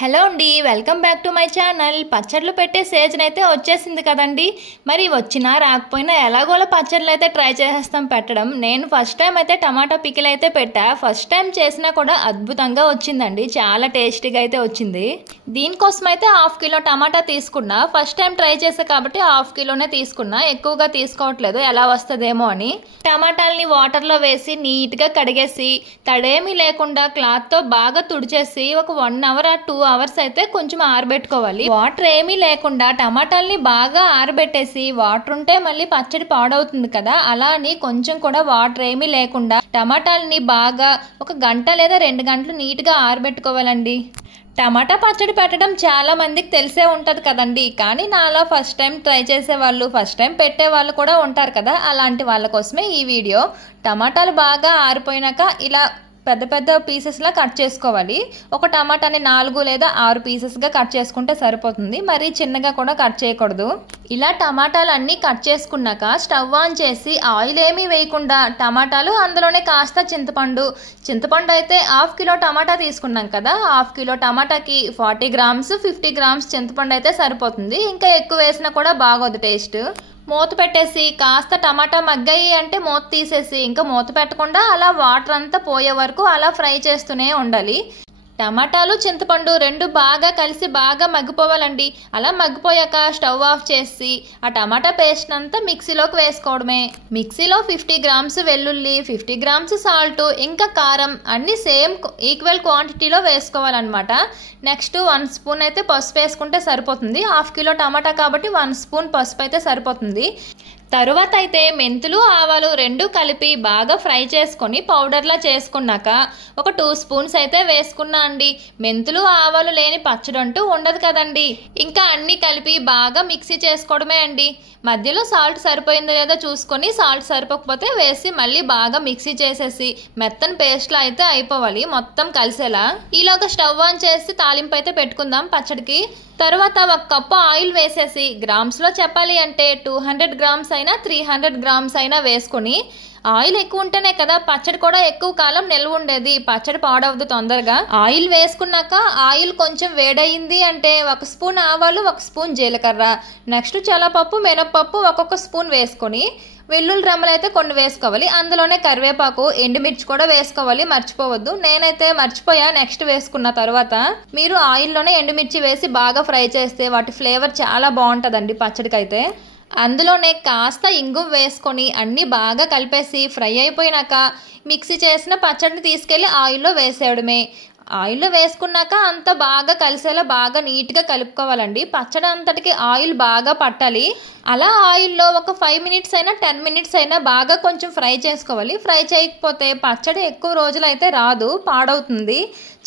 Hello అండి, welcome back to my channel. పచ్చళ్ళు పెట్టే సీజన్ అయితే వచ్చేసింది కదండి. మరి వచ్చినా రాకపోయినా ఎలాగోలా పచ్చళ్ళు అయితే ట్రై చేసేస్తాం పెట్టడం. నేను ఫస్ట్ టైం అయితే టమాటా పికిల్ అయితే పెట్టా. ఫస్ట్ టైం చేసినా కూడా అద్భుతంగా వచ్చిందండి, చాలా టేస్టీగా అయితే వచ్చింది. దీనికోసం అయితే హాఫ్ కిలో టమాటా తీసుకున్నా. ఫస్ట్ టైం ట్రై చేసా కాబట్టి హాఫ్ కిలోనే తీసుకున్నా, ఎక్కువగా తీసుకోవట్లేదు ఎలా వస్తుందేమో అని. టమాటాలని వాటర్లో వేసి నీట్గా కడిగేసి తడేమీ లేకుండా క్లాత్తో బాగా తుడిచేసి ఒక 1 అవర్ 2 అవర్స్ అయితే కొంచెం ఆరబెట్టుకోవాలి. వాటర్ ఏమీ లేకుండా టమాటాలని బాగా ఆరబెట్టేసి, వాటర్ ఉంటే మళ్ళీ పచ్చడి పాడవుతుంది కదా, అలా అని కొంచెం కూడా వాటర్ ఏమీ లేకుండా టమాటాలని బాగా 1 గంట లేదా 2 గంటలు నీట్గా ఆరబెట్టుకోవాలండి. టమాటా పచ్చడి పెట్టడం చాలా మందికి తెలిసే ఉంటుంది కదండి, కానీ నాలా ఫస్ట్ టైం ట్రై చేసే వాళ్ళు, ఫస్ట్ టైం పెట్టే వాళ్ళు కూడా ఉంటారు కదా, అలాంటి వాళ్ళ కోసమే ఈ వీడియో. టమాటాలు బాగా ఆరిపోయినాక ఇలా పెద్ద పెద్ద పీసెస్లా కట్ చేసుకోవాలి. ఒక టమాటాని 4 లేదా 6 పీసెస్గా కట్ చేసుకుంటే సరిపోతుంది, మరీ చిన్నగా కూడా కట్ చేయకూడదు. ఇలా టమాటాలు అన్నీ కట్ చేసుకున్నాక స్టవ్ ఆన్ చేసి ఆయిల్ ఏమీ వేయకుండా టమాటాలు, అందులోనే కాస్త చింతపండు అయితే హాఫ్ కిలో టమాటా తీసుకున్నాం కదా, హాఫ్ కిలో టమాటాకి 40 గ్రామ్స్ 50 గ్రామ్స్ చింతపండు అయితే సరిపోతుంది. ఇంకా ఎక్కువ వేసినా కూడా బాగోదు టేస్ట్. మూత పెట్టేసి కాస్త టమాటా మగ్గాయి అంటే మూత తీసేసి ఇంకా మూత పెట్టకుండా అలా వాటర్ అంతా పోయే వరకు అలా ఫ్రై చేస్తూనే ఉండాలి. టమాటాలు చింతపండు 2 బాగా కలిసి బాగా మగ్గిపోవాలండి. అలా మగ్గిపోయాక స్టవ్ ఆఫ్ చేసి ఆ టమాటా పేస్ట్ అంతా మిక్సీలోకి వేసుకోవడమే. మిక్సీలో 50 గ్రామ్స్ వెల్లుల్లి, 50 గ్రామ్స్ సాల్ట్, ఇంకా కారం అన్నీ సేమ్ ఈక్వల్ క్వాంటిటీలో వేసుకోవాలన్నమాట. నెక్స్ట్ 1 స్పూన్ అయితే పసుపు వేసుకుంటే సరిపోతుంది. హాఫ్ కిలో టమాటా కాబట్టి 1 స్పూన్ పసుపు అయితే సరిపోతుంది. తరువాత అయితే మెంతులు, ఆవాలు 2 కలిపి బాగా ఫ్రై చేసుకొని పౌడర్లా చేసుకున్నాక ఒక 2 స్పూన్స్ అయితే వేసుకున్నా అండి. మెంతులు ఆవాలు లేని పచ్చడి అంటూ ఉండదు కదండి. ఇంకా అన్నీ కలిపి బాగా మిక్సీ చేసుకోవడమే అండి. మధ్యలో సాల్ట్ సరిపోయిందో లేదో చూసుకొని, సాల్ట్ సరిపోకపోతే వేసి మళ్ళీ బాగా మిక్సీ చేసేసి మెత్తని పేస్ట్లా అయితే అయిపోవాలి మొత్తం కలిసేలా. ఈలోగా స్టవ్ ఆన్ చేసి తాలింపు అయితే పెట్టుకుందాం పచ్చడికి. తర్వాత 1 కప్పు ఆయిల్ వేసేసి, గ్రామ్స్లో చెప్పాలి అంటే 200 గ్రామ్స్ అయినా 300 గ్రామ్స్ అయినా వేసుకొని, ఆయిల్ ఎక్కువ ఉంటేనే కదా పచ్చడి కూడా ఎక్కువ కాలం నిల్వ ఉండేది, పచ్చడి పాడవద్దు తొందరగా. ఆయిల్ వేసుకున్నాక ఆయిల్ కొంచెం వేడయింది అంటే 1 స్పూన్ ఆవాలు, 1 స్పూన్ జీలకర్ర, నెక్స్ట్ శనగపప్పు, మినపప్పు ఒక్కొక్క స్పూన్ వేసుకొని, వెల్లుల్లి రెమ్మలు అయితే కొన్ని వేసుకోవాలి. అందులోనే కరివేపాకు, ఎండుమిర్చి కూడా వేసుకోవాలి, మర్చిపోవద్దు. నేనైతే మర్చిపోయా, నెక్స్ట్ వేసుకున్న తర్వాత. మీరు ఆయిల్లోనే ఎండుమిర్చి వేసి బాగా ఫ్రై చేస్తే వాటి ఫ్లేవర్ చాలా బాగుంటుందండి పచ్చడికైతే. అందులోనే కాస్త ఇంగువ వేసుకొని అన్నీ బాగా కలిపేసి ఫ్రై అయిపోయినాక మిక్సీ చేసిన పచ్చడిని తీసుకెళ్ళి ఆయిల్లో వేసేయడమే. ఆయిల్లో వేసుకున్నాక అంతా బాగా కలిసేలా బాగా నీట్గా కలుపుకోవాలండి. పచ్చడి అంతటికి ఆయిల్ బాగా పట్టాలి. అలా ఆయిల్లో ఒక 5 మినిట్స్ అయినా 10 మినిట్స్ అయినా బాగా కొంచెం ఫ్రై చేసుకోవాలి. ఫ్రై చేయకపోతే పచ్చడి ఎక్కువ రోజులు అయితే రాదు, పాడవుతుంది.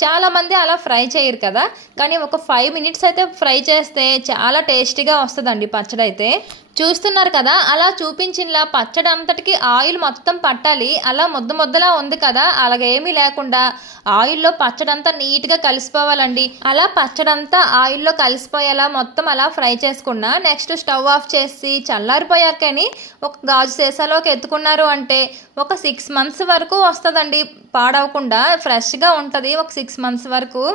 చాలామంది అలా ఫ్రై చేయరు కదా, కానీ ఒక 5 మినిట్స్ అయితే ఫ్రై చేస్తే చాలా టేస్టీగా వస్తుందండి పచ్చడి అయితే. చూస్తున్నారు కదా, అలా చూపించినలా పచ్చడి అంతటికి ఆయిల్ మొత్తం పట్టాలి. అలా ముద్దలా ఉంది కదా, అలాగేమీ లేకుండా ఆయిల్లో పచ్చడంతా నీట్గా కలిసిపోవాలండి. అలా పచ్చడంతా ఆయిల్లో కలిసిపోయేలా మొత్తం అలా ఫ్రై చేసుకున్నా. నెక్స్ట్ స్టవ్ ఆఫ్ చేసి చల్లారిపోయాకని ఒక గాజు సీసాలోకి ఎత్తుకున్నారు అంటే ఒక 6 మంత్స్ వరకు వస్తుందండి, పాడవకుండా ఫ్రెష్గా ఉంటుంది. ఒక 6 మంత్స్ వరకు.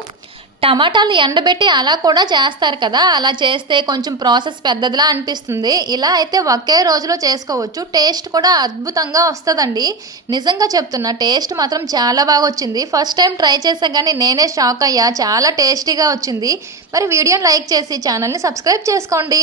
టమాటాలు ఎండబెట్టి అలా కూడా చేస్తారు కదా, అలా చేస్తే కొంచెం ప్రాసెస్ పెద్దదిలా అనిపిస్తుంది. ఇలా అయితే ఒకే రోజులో చేసుకోవచ్చు, టేస్ట్ కూడా అద్భుతంగా వస్తుందండి. నిజంగా చెప్తున్నా, టేస్ట్ మాత్రం చాలా బాగా వచ్చింది. ఫస్ట్ టైం ట్రై చేసా కానీ నేనే షాక్ అయ్యా, చాలా టేస్టీగా వచ్చింది. మరి వీడియోని లైక్ చేసి ఛానల్ని సబ్స్క్రైబ్ చేసుకోండి.